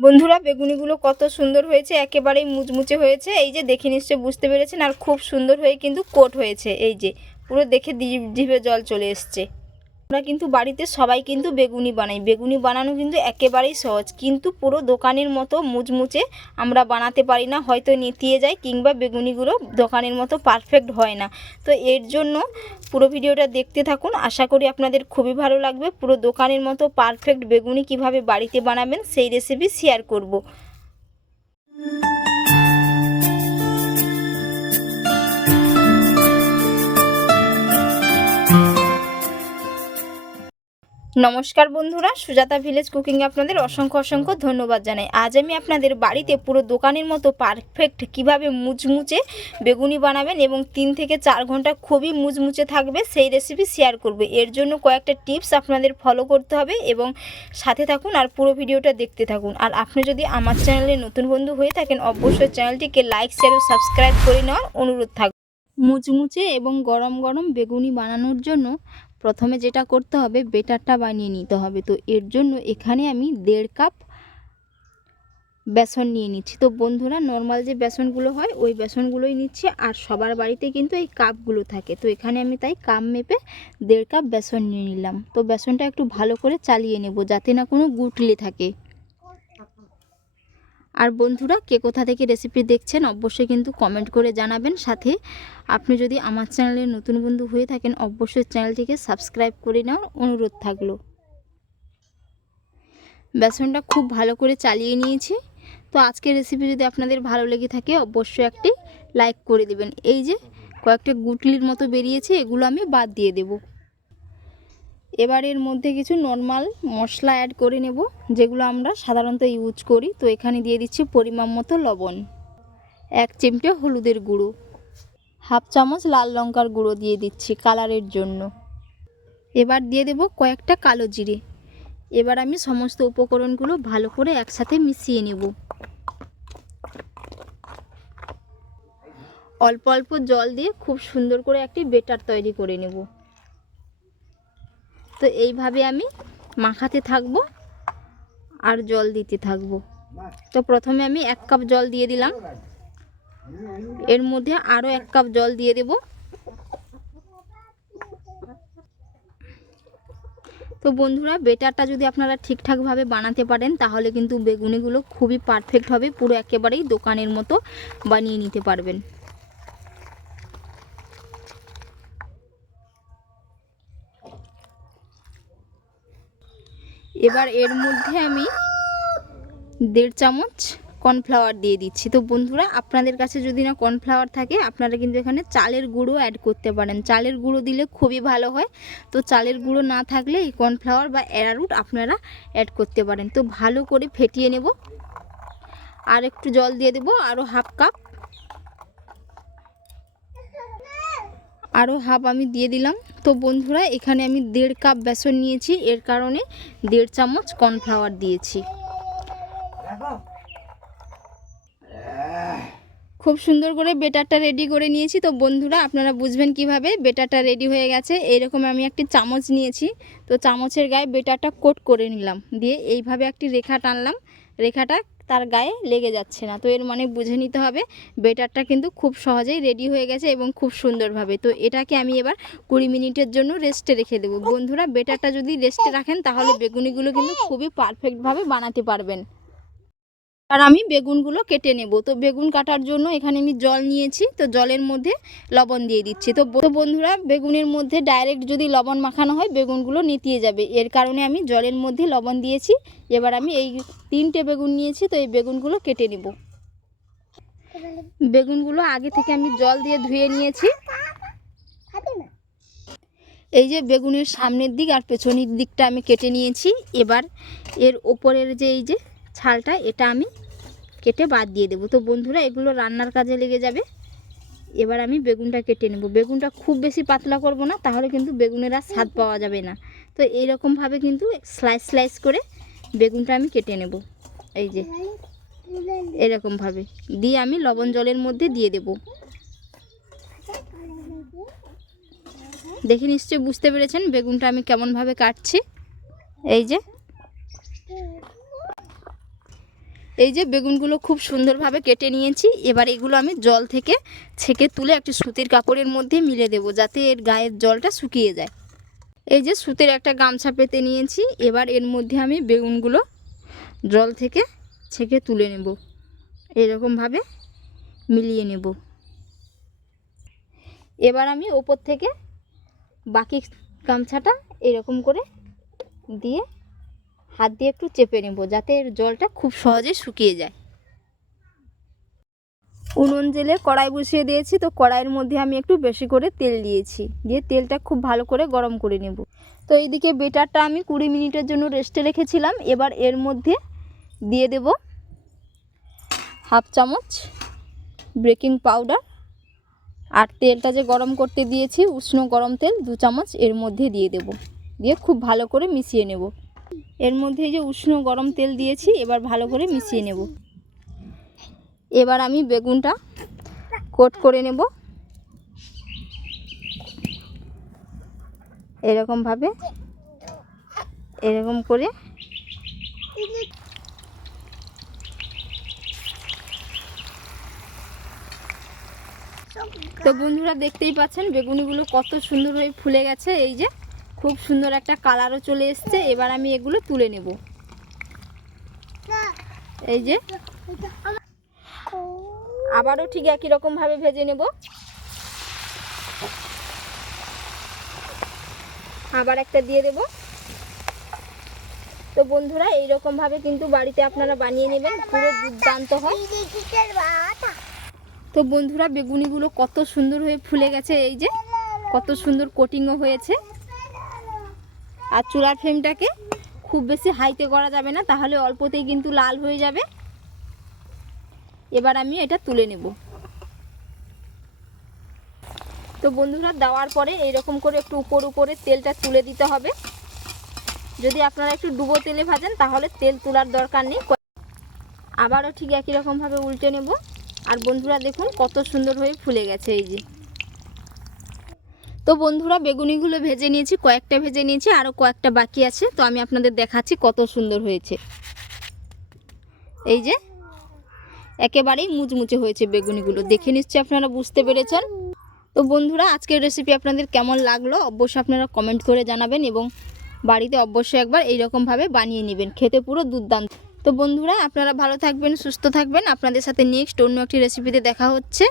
বন্ধুরা, বেগুনিগুলো কত সুন্দর হয়েছে, একেবারেই মুচমুচে হয়েছে। এই যে দেখে নিশ্চয় বুঝতে পেরেছেন, আর খুব সুন্দর হয়ে কিন্তু কোট হয়েছে। এই যে, পুরো দেখে জিভ- জল চলে এসছে। আমরা কিন্তু বাড়িতে সবাই কিন্তু বেগুনি বানাই। বেগুনি বানানো কিন্তু একেবারেই সহজ। কিন্তু পুরো দোকানের মতো মুচমুচে আমরা বানাতে পারি না, হয়তো নেতিয়ে যায় কিংবা বেগুনিগুলো দোকানের মতো পারফেক্ট হয় না। তো এর জন্য পুরো ভিডিওটা দেখতে থাকুন। আশা করি আপনাদের খুবই ভালো লাগবে। পুরো দোকানের মতো পারফেক্ট বেগুনি কীভাবে বাড়িতে বানাবেন সেই রেসিপি শেয়ার করব। নমস্কার বন্ধুরা, সুজাতা ভিলেজ কুকিংয়ে আপনাদের অসংখ্য অসংখ্য ধন্যবাদ জানাই। আজ আমি আপনাদের বাড়িতে পুরো দোকানের মতো পারফেক্ট কীভাবে মুচমুচে বেগুনি বানাবেন এবং তিন থেকে চার ঘণ্টা খুবই মুচমুচে থাকবে সেই রেসিপি শেয়ার করবে। এর জন্য কয়েকটা টিপস আপনাদের ফলো করতে হবে এবং সাথে থাকুন আর পুরো ভিডিওটা দেখতে থাকুন। আর আপনি যদি আমার চ্যানেলে নতুন বন্ধু হয়ে থাকেন, অবশ্যই চ্যানেলটিকে লাইক শেয়ার ও সাবস্ক্রাইব করে নেওয়ার অনুরোধ থাকবে। মুচমুচে এবং গরম গরম বেগুনি বানানোর জন্য প্রথমে যেটা করতে হবে, বেটারটা বানিয়ে নিতে হবে। তো এর জন্য এখানে আমি দেড় কাপ বেসন নিয়ে নিচ্ছি। তো বন্ধুরা নর্মাল যে বেসনগুলো হয়, ওই বেসনগুলোই নিচ্ছি। আর সবার বাড়িতে কিন্তু এই কাপগুলো থাকে। তো এখানে আমি তাই কাপ মেপে দেড় কাপ বেসন নিয়ে নিলাম। তো বেসনটা একটু ভালো করে চালিয়ে নেব, যাতে না কোনো গুটলে থাকে। আর বন্ধুরা, কে কোথা থেকে রেসিপি দেখছেন, অবশ্যই কিন্তু কমেন্ট করে জানাবেন। সাথে আপনি যদি আমার চ্যানেলে নতুন বন্ধু হয়ে থাকেন, অবশ্যই চ্যানেলটিকে সাবস্ক্রাইব করে নেওয়ার অনুরোধ থাকল। বেসনটা খুব ভালো করে চালিয়ে নিয়েছি। তো আজকের রেসিপি যদি আপনাদের ভালো লেগে থাকে, অবশ্যই একটি লাইক করে দেবেন। এই যে, কয়েকটা গুটলির মতো বেরিয়েছে, এগুলো আমি বাদ দিয়ে দেব। এবার এর মধ্যে কিছু নর্মাল মশলা অ্যাড করে নেব, যেগুলো আমরা সাধারণত ইউজ করি। তো এখানে দিয়ে দিচ্ছি পরিমাণ মতো লবণ, এক চিমটে হলুদের গুঁড়ো, হাফ চামচ লাল লঙ্কার গুঁড়ো দিয়ে দিচ্ছি কালারের জন্য। এবার দিয়ে দেব কয়েকটা কালো জিরে। এবার আমি সমস্ত উপকরণগুলো ভালো করে একসাথে মিশিয়ে নেব। অল্প অল্প জল দিয়ে খুব সুন্দর করে একটি বেটার তৈরি করে নেব। তো এইভাবে আমি মাখাতে থাকব আর জল দিতে থাকব। তো প্রথমে আমি এক কাপ জল দিয়ে দিলাম। এর মধ্যে আরও এক কাপ জল দিয়ে দেব। তো বন্ধুরা, বেটারটা যদি আপনারা ঠিকঠাকভাবে বানাতে পারেন, তাহলে কিন্তু বেগুনিগুলো খুবই পারফেক্ট হবে। পুরো একেবারেই দোকানের মতো বানিয়ে নিতে পারবেন। এবার এর মধ্যে আমি দেড় চামচ কর্নফ্লাওয়ার দিয়ে দিচ্ছি। তো বন্ধুরা, আপনাদের কাছে যদি না কর্নফ্লাওয়ার থাকে, আপনারা কিন্তু এখানে চালের গুঁড়ো অ্যাড করতে পারেন। চালের গুঁড়ো দিলে খুবই ভালো হয়। তো চালের গুঁড়ো না থাকলে এই কর্নফ্লাওয়ার বা অ্যারারুট আপনারা অ্যাড করতে পারেন। তো ভালো করে ফেটিয়ে নেব। আর একটু জল দিয়ে দেবো আরও হাফ কাপ আরও হাফ আমি দিয়ে দিলাম। তো বন্ধুরা, এখানে আমি দেড় কাপ বেসন নিয়েছি। এর কারণে দেড় চামচ কর্নফ্লাওয়ার দিয়েছি। খুব সুন্দর করে বেটারটা রেডি করে নিয়েছি। তো বন্ধুরা, আপনারা বুঝবেন কীভাবে বেটারটা রেডি হয়ে গেছে। এইরকম আমি একটি চামচ নিয়েছি। তো চামচের গায়ে বেটারটা কোট করে নিলাম। দিয়ে এইভাবে একটি রেখা টানলাম। রেখাটা তার গায়ে লেগে যাচ্ছে না। তো এর মানে বুঝে নিতে হবে, বেটারটা কিন্তু খুব সহজেই রেডি হয়ে গেছে এবং খুব সুন্দরভাবে। তো এটাকে আমি এবার কুড়ি মিনিটের জন্য রেস্টে রেখে দেবো। বন্ধুরা, বেটারটা যদি রেস্টে রাখেন, তাহলে বেগুনিগুলো কিন্তু খুবই পারফেক্টভাবে বানাতে পারবেন। আর আমি বেগুনগুলো কেটে নেব। তো বেগুন কাটার জন্য এখানে আমি জল নিয়েছি, তো জলের মধ্যে লবণ দিয়ে দিচ্ছি। তো বন্ধুরা, বেগুনের মধ্যে ডাইরেক্ট যদি লবণ মাখানো হয়, বেগুনগুলো নেতিয়ে যাবে। এর কারণে আমি জলের মধ্যে লবণ দিয়েছি। এবার আমি এই তিনটে বেগুন নিয়েছি, তো এই বেগুনগুলো কেটে নেব। বেগুনগুলো আগে থেকে আমি জল দিয়ে ধুয়ে নিয়েছি। এই যে বেগুনের সামনের দিক আর পেছনের দিকটা আমি কেটে নিয়েছি। এবার এর ওপরের যে এই যে ছালটা এটা আমি কেটে বাদ দিয়ে দেবো। তো বন্ধুরা, এগুলো রান্নার কাজে লেগে যাবে। এবার আমি বেগুনটা কেটে নেব। বেগুনটা খুব বেশি পাতলা করব না, তাহলে কিন্তু বেগুনের আর স্বাদ পাওয়া যাবে না। তো এইরকমভাবে কিন্তু স্লাইস স্লাইস করে বেগুনটা আমি কেটে নেব। এই যে, এরকমভাবে। দিয়ে আমি লবণ জলের মধ্যে দিয়ে দেব। দেখে নিশ্চয়ই বুঝতে পেরেছেন বেগুনটা আমি কেমনভাবে কাটছি। এই যে এই যে বেগুনগুলো খুব সুন্দরভাবে কেটে নিয়েছি। এবার এগুলো আমি জল থেকে ছেঁকে তুলে একটি সুতির কাপড়ের মধ্যে মিলে দেব যাতে এর গায়ের জলটা শুকিয়ে যায়। এই যে সুতির একটা গামছা পেতে নিয়েছি। এবার এর মধ্যে আমি বেগুনগুলো জল থেকে ছেঁকে তুলে নেব। এরকমভাবে মিলিয়ে নেব। এবার আমি ওপর থেকে বাকি গামছাটা এরকম করে দিয়ে হাত দিয়ে একটু চেপে নেব, যাতে এর জলটা খুব সহজে শুকিয়ে যায়। উনুন জেলে কড়াই বসিয়ে দিয়েছি, তো কড়াইয়ের মধ্যে আমি একটু বেশি করে তেল দিয়েছি। দিয়ে তেলটা খুব ভালো করে গরম করে নেব। তো এইদিকে বেটারটা আমি কুড়ি মিনিটের জন্য রেস্টে রেখেছিলাম। এবার এর মধ্যে দিয়ে দেব হাফ চামচ বেকিং পাউডার আর তেলটা যে গরম করতে দিয়েছি, উষ্ণ গরম তেল, দু চামচ এর মধ্যে দিয়ে দেব। দিয়ে খুব ভালো করে মিশিয়ে নেব। এর মধ্যে যে উষ্ণ গরম তেল দিয়েছি, এবার ভালো করে মিশিয়ে নেব। এবার আমি বেগুনটা কোট করে নেব। এরকমভাবে এরকম করে তো বন্ধুরা দেখতেই পাচ্ছেন বেগুনিগুলো কত সুন্দর হয়ে ফুলে গেছে, এই যে খুব সুন্দর একটা কালারও চলে এসছে। এবার আমি এগুলো তুলে নেব। এই যে। আবারও ঠিক একই রকম ভাবে ভেজে নেব। আবার একটা দিয়ে দেব। তো বন্ধুরা এইরকম ভাবে কিন্তু বাড়িতে আপনারা বানিয়ে নেবেন। পুরো দুর্দান্ত হয়। তো বন্ধুরা, বেগুনিগুলো কত সুন্দর হয়ে ফুলে গেছে। এই যে, কত সুন্দর কোটিংও হয়েছে। আর চুলার ফ্লেমটাকে খুব বেশি হাইতে করা যাবে না, তাহলে অল্পতেই কিন্তু লাল হয়ে যাবে। এবার আমি এটা তুলে নেব। তো বন্ধুরা, দেওয়ার পরে এইরকম করে একটু উপর উপরে তেলটা তুলে দিতে হবে। যদি আপনারা একটু ডুবো তেলে ভাজেন, তাহলে তেল তোলার দরকার নেই। আবারও ঠিক একই রকমভাবে উল্টে নেব। আর বন্ধুরা দেখুন কত সুন্দর হয়ে ফুলে গেছে এই যে। তো বন্ধুরা, বেগুনিগুলো ভেজে নিয়েছি, কয়েকটা ভেজে নিয়েছি আরও কয়েকটা বাকি আছে। তো আমি আপনাদের দেখাচ্ছি কত সুন্দর হয়েছে। এই যে, একেবারেই মুচমুচে হয়েছে বেগুনিগুলো। দেখে নিশ্চয়ই আপনারা বুঝতে পেরেছেন। তো বন্ধুরা, আজকের রেসিপি আপনাদের কেমন লাগল অবশ্যই আপনারা কমেন্ট করে জানাবেন এবং বাড়িতে অবশ্যই একবার এইরকমভাবে বানিয়ে নেবেন। খেতে পুরো দুর্দান্ত। তো বন্ধুরা, আপনারা ভালো থাকবেন, সুস্থ থাকবেন। আপনাদের সাথে নেক্সট অন্য একটি রেসিপিতে দেখা হচ্ছে।